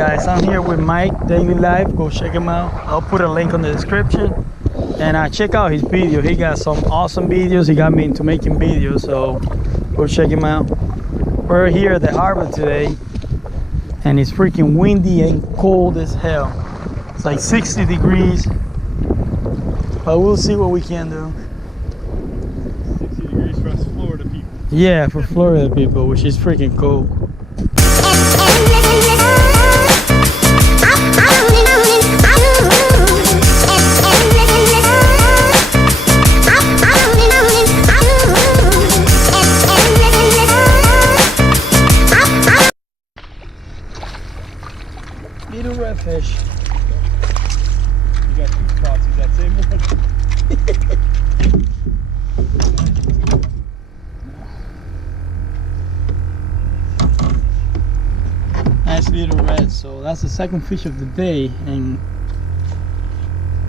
guys, I'm here with Mike Daily Life. Go check him out. I'll put a link on the description. And check out his video. He got some awesome videos. He got me into making videos, so go check him out. We're here at the harbor today, and it's freaking windy and cold as hell. It's like 60 degrees, but we'll see what we can do. 60 degrees for us Florida people. Yeah, for Florida people, which is freaking cold. Little redfish. You got two spots, use that same one. Nice little red. So that's the second fish of the day, and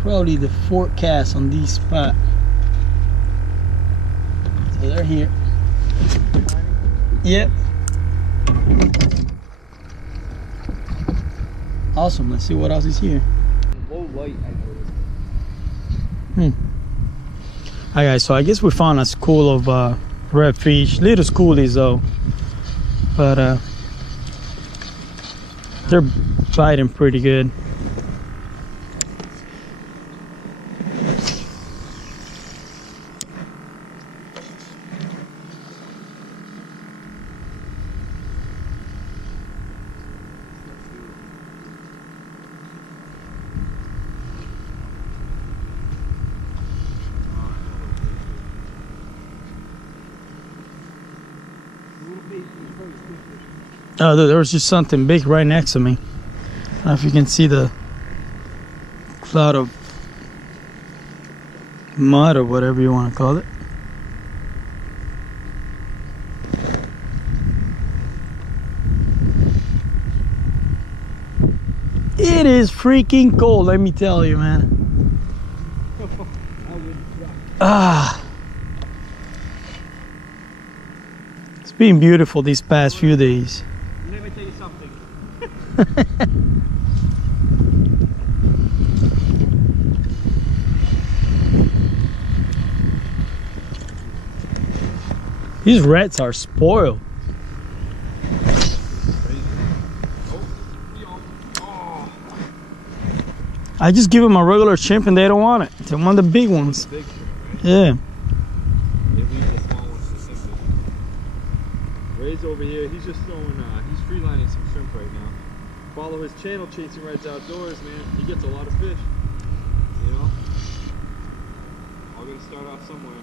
probably the fourth cast on these spot. So they're here. Yep. Awesome. Let's see what else is here. Low light, I noticed. Alright guys, so I guess we found a school of redfish. Little schoolies though, but they're biting pretty good. Oh, there was just something big right next to me. I don't know if you can see the cloud of mud or whatever you want to call it. It is freaking cold, let me tell you, man. It's been beautiful these past few days. Let me tell you something. These reds are spoiled. I just give them a regular shrimp and they don't want it. They want the big ones. Big shrimp, right? Yeah. They leave the small ones to sink. Ray's over here, he's just throwing, he's freelining some shrimp right now. Follow his channel, Chasing Reds Outdoors, man. He gets a lot of fish. You know? All gonna start off somewhere.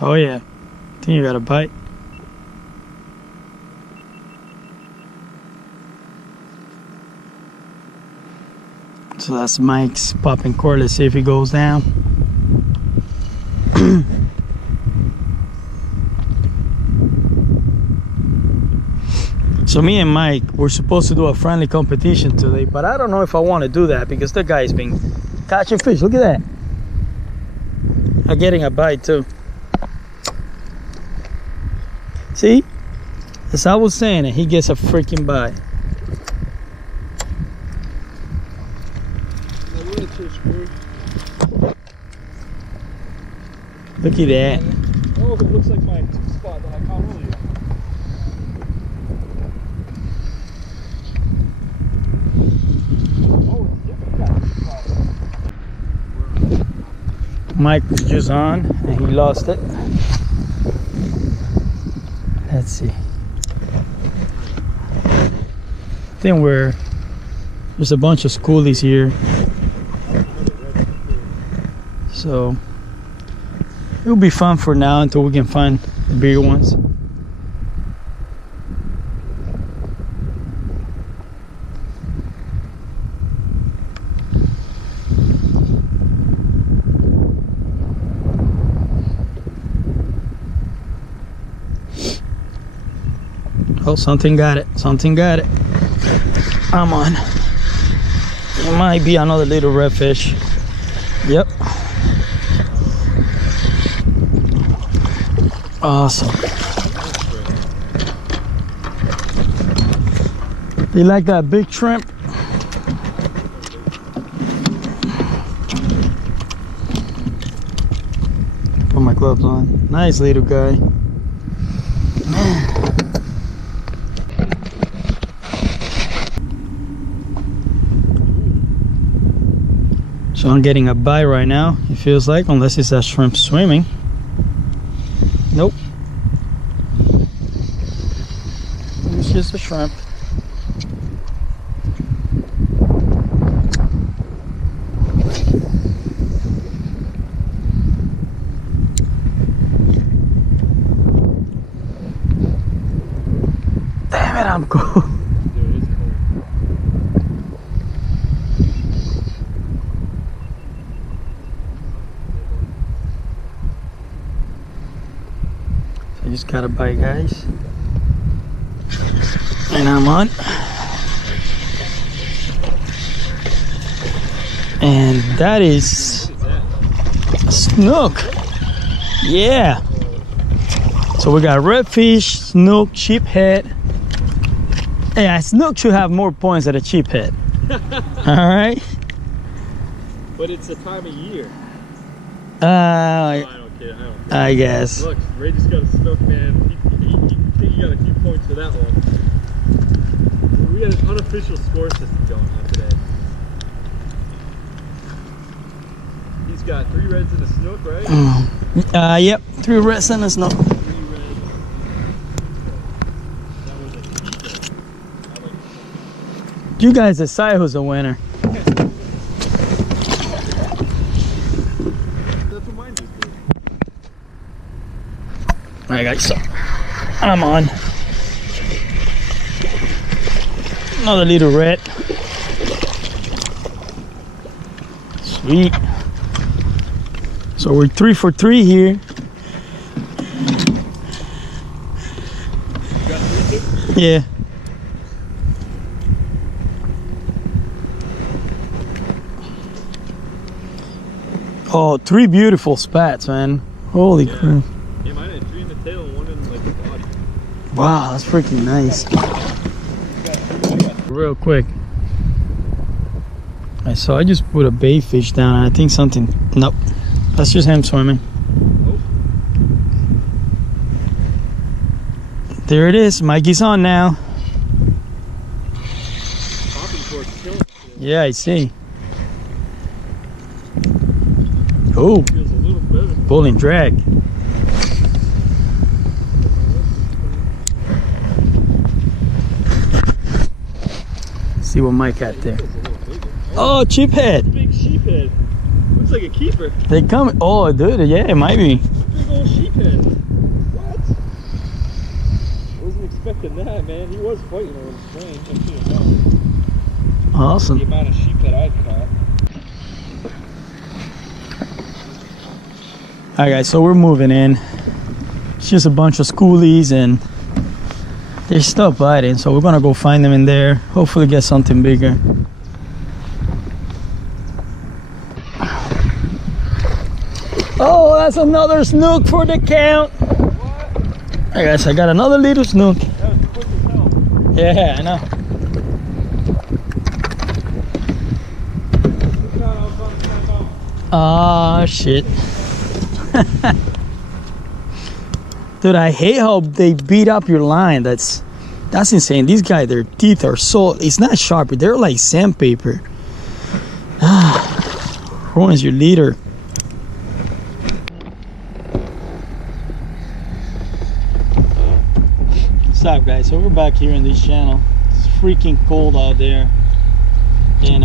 Oh yeah. I think you got a bite. So that's Mike's popping cord. Let's see if he goes down. So me and Mike, we're supposed to do a friendly competition today, but I don't know if I want to do that because the guy's been catching fish. Look at that. I'm getting a bite too. See? As I was saying, he gets a freaking bite. Look at that. Oh, it looks like my spot that I caught earlier. Oh, it's different. Mike was just on and he lost it. Let's see. I think there's a bunch of schoolies here. So it'll be fun for now until we can find the bigger ones. Oh, something got it. Something got it. I'm on. It might be another little redfish. Yep. Awesome. You like that big shrimp? Put my gloves on. Nice little guy. Man. So I'm getting a bite right now, it feels like, unless it's a shrimp swimming. Nope. It's just a shrimp. Damn it, I'm cold. I just got a bite, guys, and I'm on, and that is a snook. Yeah, so we got redfish, snook, cheaphead. Yeah, snook should have more points than a cheaphead. All right, but it's the time of year. I don't care. I guess. Look, Ray just got a snook, man. He got a few points for that one. We got an unofficial score system going on today. He's got 3 reds and a snook, right? Yep, 3 reds and a snook. 3 reds. That was a keeper. You guys decide who's the winner. That's what mine just did. Alright guys, so I'm on. Another little red. Sweet. So we're 3 for 3 here. You got 3 too? Yeah. Oh, 3 beautiful spats, man. Holy crap. Yeah, mine had 3 in the tail and 1 in like the body. Wow, that's freaking nice. Real quick. Alright, so I just put a bait fish down and I think something, nope. That's just him swimming. Oh. There it is. Mikey's on now. Popping for it, killing it. Yeah, I see. Oh, Feels a little better. pull and drag. See what Mike got there. Oh, cheaphead. Big sheephead. Looks like a keeper. They come. Oh, dude. Yeah, it might be. Big old sheephead. What? Wasn't expecting that, man. He was fighting a little strange. I should have known. The Awesome. amount of sheephead I've caught. All right, guys. So we're moving in. It's just a bunch of schoolies and they're still biting. So we're gonna go find them in there. Hopefully, get something bigger. Oh, that's another snook for the count. What? Hey guys, I got another little snook. That was quick as hell. Yeah, I know. Look out, I was on the time out. Ah, shit. Dude, I hate how they beat up your line. That's insane. These guys, their teeth are so, it's not sharp, they're like sandpaper. Ah, ruins your leader. What's up, guys? So we're back here in this channel. It's freaking cold out there, and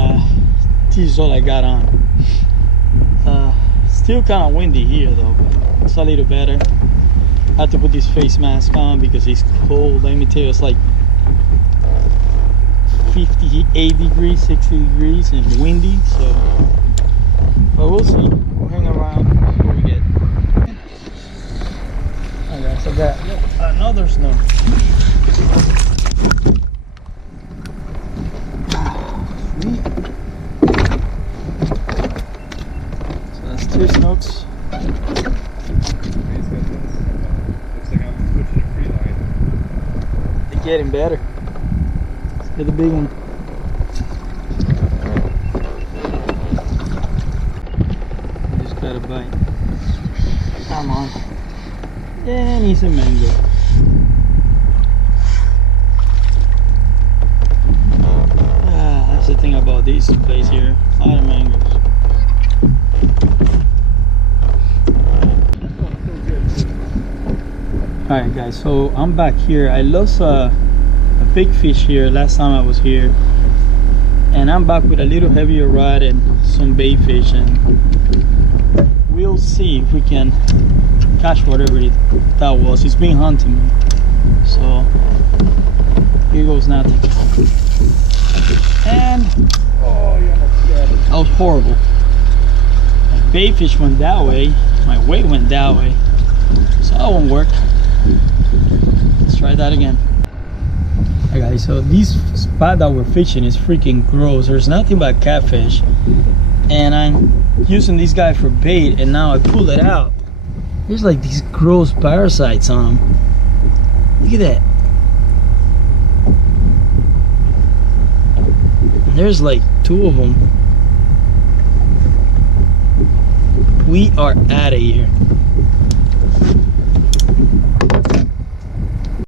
this is all I got on. Still kind of windy here though, but it's a little better. I have to put this face mask on because it's cold. Let me tell you, it's like 58 degrees, 60 degrees, and windy. So, but we'll see. We'll hang around before we get. Alright, so I got another snow. Sweet. So that's 2 snooks. They're getting better. It's Get the big one. Just got a bite. Come on. And he's a mango. That's the thing about this place here. A lot of mangoes. Alright guys, so I'm back here. I lost a big fish here last time I was here. And I'm back with a little heavier rod and some bait fish. And we'll see if we can catch whatever that was. It's been hunting me. So here goes nothing. And oh, that was horrible. My bait fish went that way, my weight went that way, so that won't work. Let's try that again. Hey guys, so this spot that we're fishing is freaking gross. There's nothing but catfish, and I'm using this guy for bait, and now I pull it out. There's like these gross parasites on them. Look at that. There's like 2 of them. We are out of here.